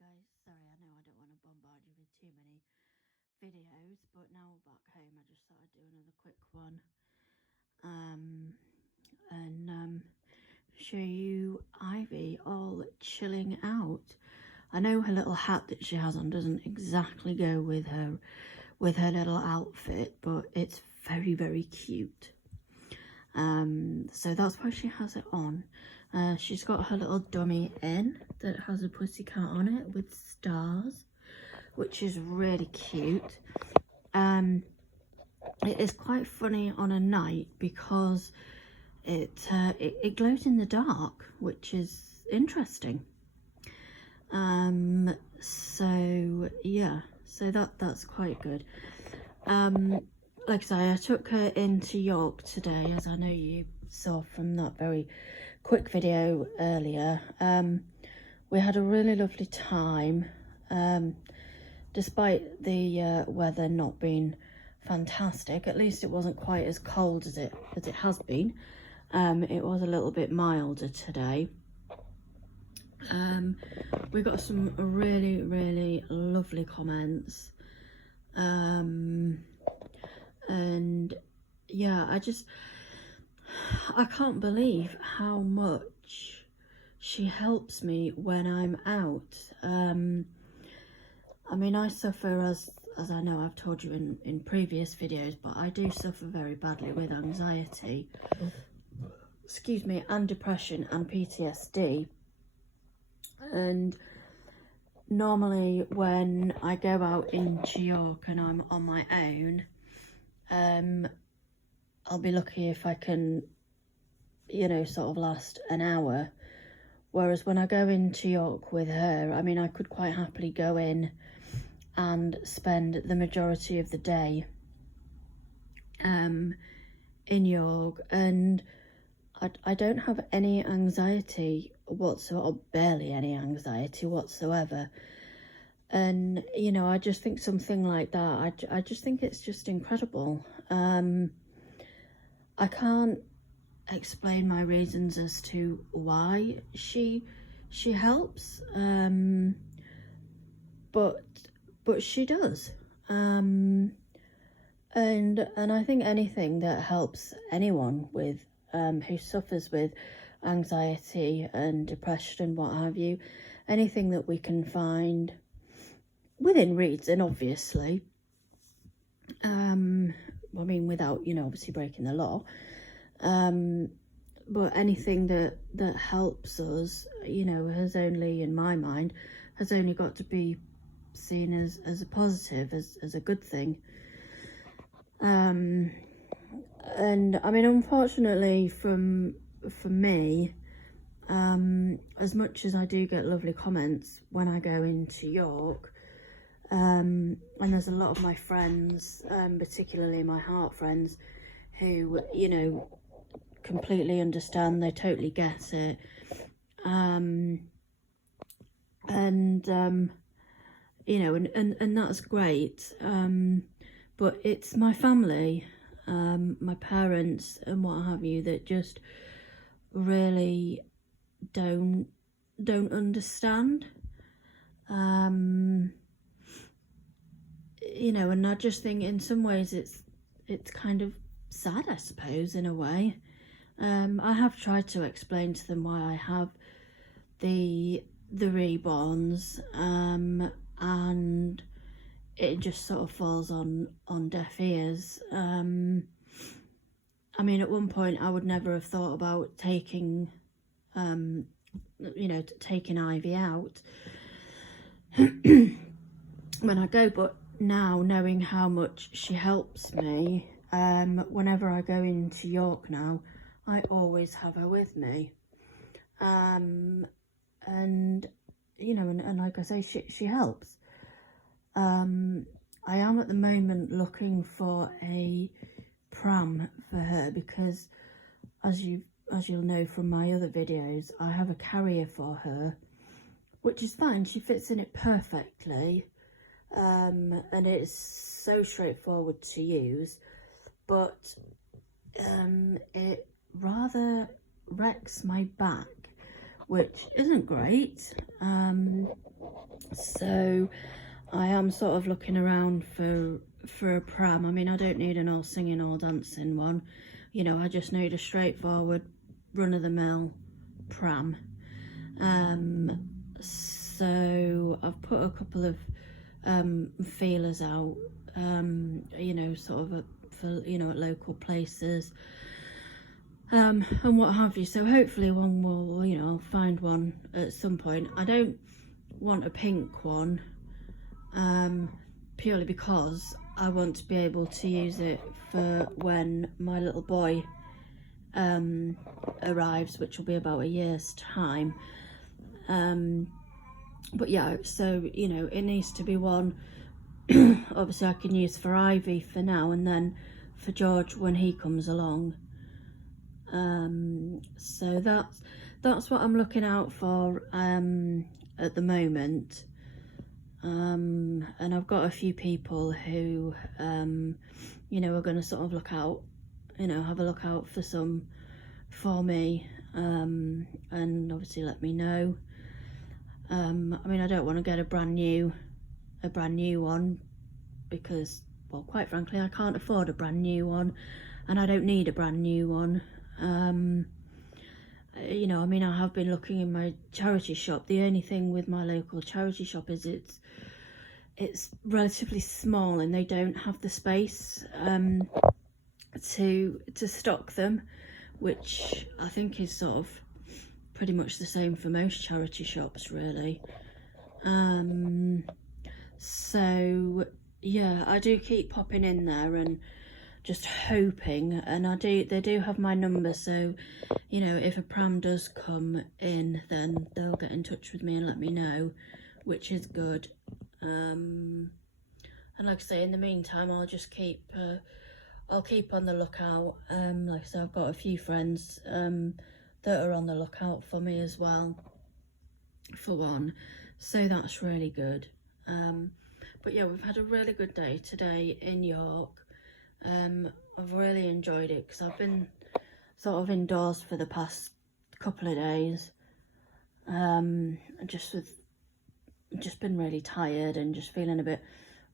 guys, sorry, I know I don't want to bombard you with too many videos, but now we're back home, I just thought I'd do another quick one and show you Ivy all chilling out. I know her little hat that she has on doesn't exactly go with her little outfit, but it's very, very cute. So that's why she has it on. She's got her little dummy in that has a pussycat on it with stars, which is really cute. It is quite funny on a night because it glows in the dark, which is interesting. So yeah, so that's quite good. Like I say, I took her into York today, as I know you saw from that very quick video earlier. We had a really lovely time, despite the weather not being fantastic. At least it wasn't quite as cold as it has been. It was a little bit milder today. We got some really, really lovely comments. And yeah, I can't believe how much she helps me when I'm out. I mean, I suffer, as I know I've told you in previous videos, but I do suffer very badly with anxiety, excuse me, and depression and PTSD. And normally when I go out into York and I'm on my own, I'll be lucky if I can, you know, sort of last an hour. Whereas when I go into York with her, I mean, I could quite happily go in and spend the majority of the day in York, and I don't have any anxiety whatsoever, or barely any anxiety whatsoever. And, you know, I just think something like that, I just think it's just incredible. I can't explain my reasons as to why she helps, but she does. And I think anything that helps anyone with who suffers with anxiety and depression and what have you, anything that we can find within reason, obviously, I mean, without, you know, obviously breaking the law, but anything that helps us, you know, has only, in my mind, has only got to be seen as a positive, as a good thing. And I mean, unfortunately for me, as much as I do get lovely comments when I go into York, and there's a lot of my friends, particularly my heart friends, who, you know, completely understand, they totally get it, you know, and that's great, but it's my family, my parents and what have you, that just really don't understand, you know, and I just think in some ways it's kind of sad, I suppose, in a way. I have tried to explain to them why I have the reborns, and it just sort of falls on deaf ears. I mean, at one point I would never have thought about taking, you know, taking Ivy out when I go, but now, knowing how much she helps me, whenever I go into York now, I always have her with me. And, you know, and like I say, she helps. I am at the moment looking for a pram for her because, as you'll know from my other videos, I have a carrier for her, which is fine. She fits in it perfectly. And it's so straightforward to use, but it rather wrecks my back, which isn't great. So I am sort of looking around for a pram. I mean, I don't need an all singing or dancing one, you know, I just need a straightforward run-of-the-mill pram. So I've put a couple of feelers out, you know, sort of for, you know, at local places, and what have you. So hopefully one will, you know, I'll find one at some point. I don't want a pink one, purely because I want to be able to use it for when my little boy arrives, which will be about a year's time. But yeah, so, you know, it needs to be one obviously I can use for Ivy for now, and then for George when he comes along. So that's what I'm looking out for at the moment. And I've got a few people who you know, are going to sort of look out, you know, have a look out for some for me, and obviously let me know. I mean, I don't want to get a brand new one, because, well, quite frankly, I can't afford a brand new one, and I don't need a brand new one. You know, I mean, I have been looking in my charity shop. The only thing with my local charity shop is it's relatively small, and they don't have the space to stock them, which I think is sort of pretty much the same for most charity shops, really. So yeah, I do keep popping in there and just hoping, and they do have my number, so, you know, if a pram does come in, then they'll get in touch with me and let me know, which is good. And like I say, in the meantime, I'll just keep I'll keep on the lookout. Like I say, I've got a few friends that are on the lookout for me as well, for one, so that's really good. But yeah, we've had a really good day today in York. I've really enjoyed it, because I've been sort of indoors for the past couple of days, just been really tired and just feeling a bit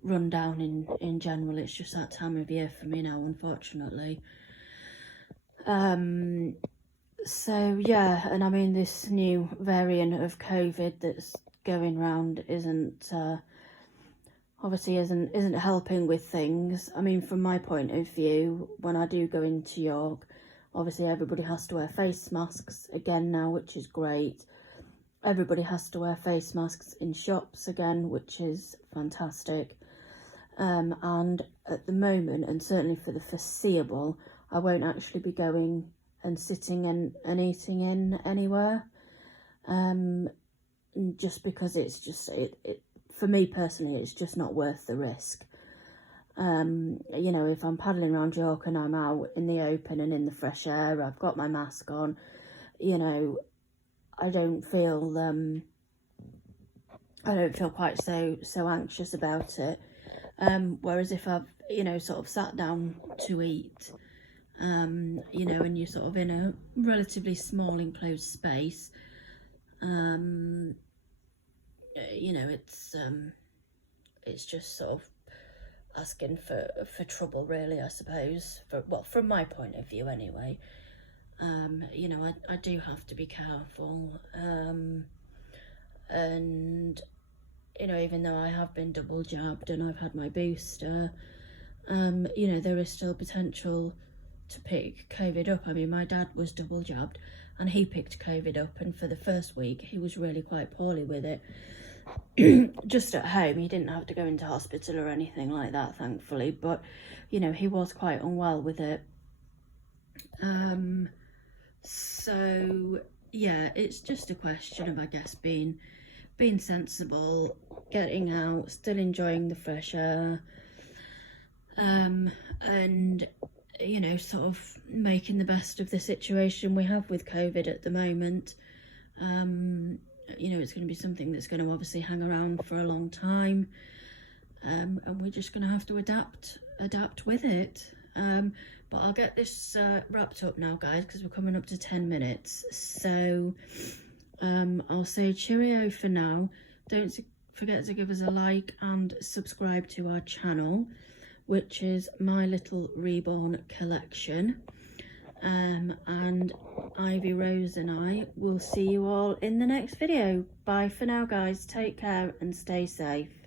run down in general. It's just that time of year for me now, unfortunately. So yeah, and I mean, this new variant of COVID that's going round obviously isn't helping with things. I mean, from my point of view, when I do go into York, obviously everybody has to wear face masks again now, which is great. Everybody has to wear face masks in shops again, which is fantastic. And at the moment, and certainly for the foreseeable, I won't actually be going and sitting and eating in anywhere, just because it's just, for me personally, it's just not worth the risk. You know, if I'm paddling around York and I'm out in the open and in the fresh air, I've got my mask on, you know, I don't feel quite so anxious about it. Whereas if I've, you know, sort of sat down to eat, you know, and you're sort of in a relatively small enclosed space, you know, it's just sort of asking for trouble, really, I suppose. Well, from my point of view, anyway. You know, I do have to be careful, and, you know, even though I have been double jabbed and I've had my booster, you know, there is still potential to pick COVID up. I mean, my dad was double jabbed and he picked COVID up, and for the first week he was really quite poorly with it. Just at home, he didn't have to go into hospital or anything like that, thankfully, but, you know, he was quite unwell with it. So yeah, it's just a question of, I guess, being sensible, getting out, still enjoying the fresh air, and, you know, sort of making the best of the situation we have with COVID at the moment. You know, it's going to be something that's going to obviously hang around for a long time, and we're just going to have to adapt with it. But I'll get this wrapped up now, guys, because we're coming up to 10 minutes. So I'll say cheerio for now. Don't forget to give us a like and subscribe to our channel, which is My Little Reborn Collection. And Ivy Rose and I will see you all in the next video. Bye for now, guys. Take care and stay safe.